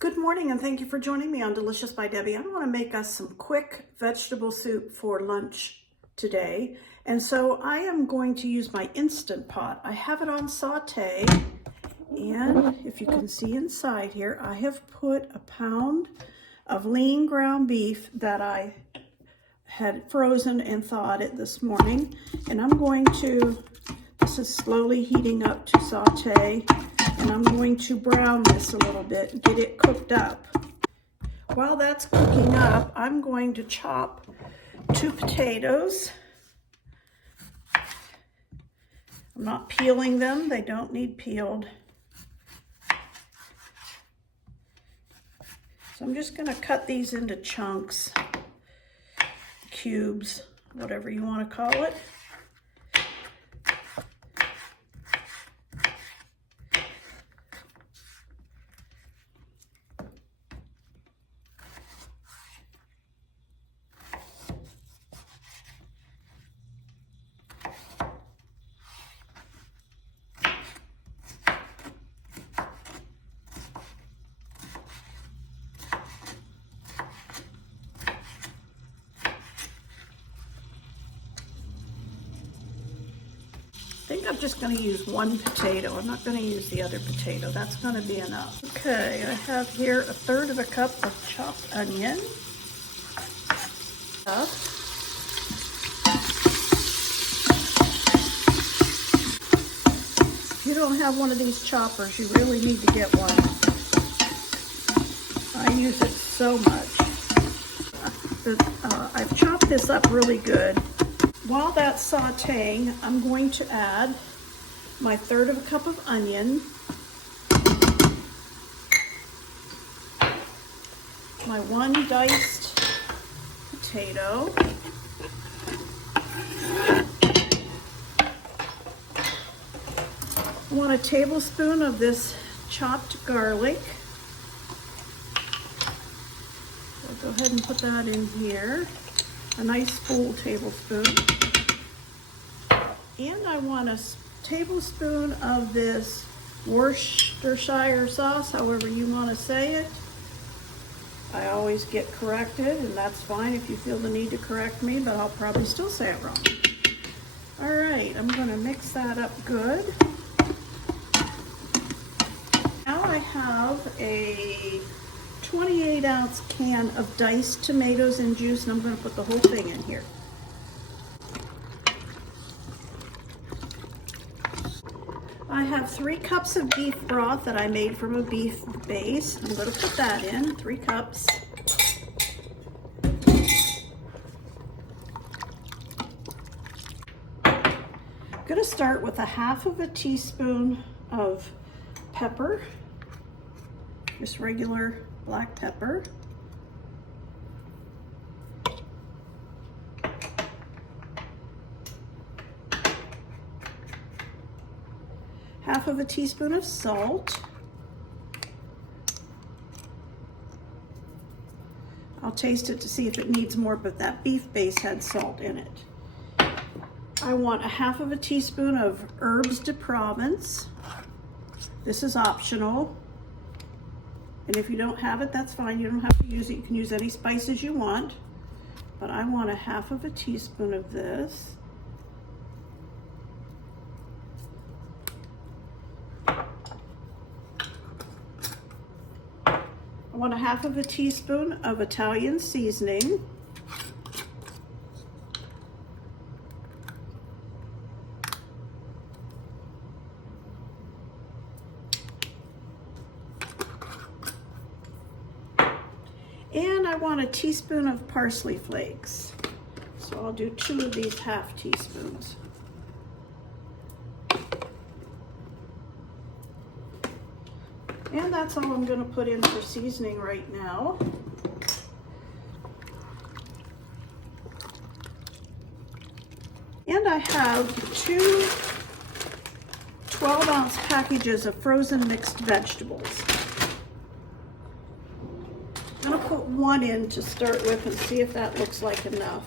Good morning and thank you for joining me on Delicious by Debbie. I want to make us some quick vegetable soup for lunch today. And so I am going to use my Instant Pot. I have it on Sauté, and if you can see inside here, I have put a pound of lean ground beef that I had frozen and thawed it this morning. And I'm going to, this is slowly heating up to Sauté. And I'm going to brown this a little bit and get it cooked up. While that's cooking up, I'm going to chop 2 potatoes. I'm not peeling them, they don't need peeled. So I'm just going to cut these into chunks, cubes, whatever you want to call it. I think I'm just going to use 1 potato. I'm not going to use the other potato. That's going to be enough. Okay, I have here 1/3 cup of chopped onion. If you don't have one of these choppers, you really need to get one. I use it so much. I've chopped this up really good. While that's sauteing, I'm going to add my 1/3 cup of onion, my 1 diced potato, I want a tablespoon of this chopped garlic. I'll go ahead and put that in here, a nice full tablespoon. And I want a tablespoon of this Worcestershire sauce, however you want to say it. I always get corrected, and that's fine if you feel the need to correct me, but I'll probably still say it wrong. All right, I'm going to mix that up good. Now I have a 28-ounce can of diced tomatoes and juice, and I'm going to put the whole thing in here. I have 3 cups of beef broth that I made from a beef base. I'm going to put that in, 3 cups. I'm going to start with 1/2 teaspoon of pepper, just regular black pepper. Half of a teaspoon of salt. I'll taste it to see if it needs more, but that beef base had salt in it. I want 1/2 teaspoon of herbes de Provence. This is optional. And if you don't have it, that's fine. You don't have to use it. You can use any spices you want. But I want 1/2 teaspoon of this. I want 1/2 teaspoon of Italian seasoning. And I want a teaspoon of parsley flakes. So I'll do 2 of these 1/2 teaspoons. And that's all I'm going to put in for seasoning right now. And I have 2 12-ounce packages of frozen mixed vegetables. I'm going to put 1 in to start with and see if that looks like enough.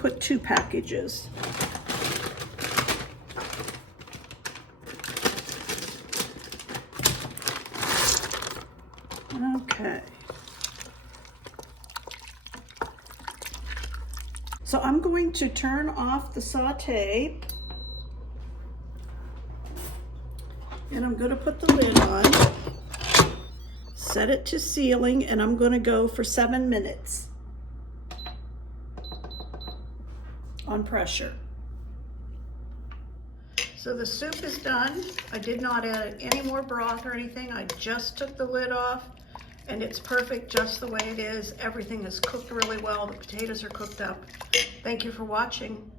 put 2 packages. Okay. So I'm going to turn off the Sauté, and I'm going to put the lid on, set it to sealing, and I'm going to go for 7 minutes on pressure. So the soup is done. I did not add any more broth or anything. I just took the lid off, and it's perfect just the way it is. Everything is cooked really well. The potatoes are cooked up. Thank you for watching.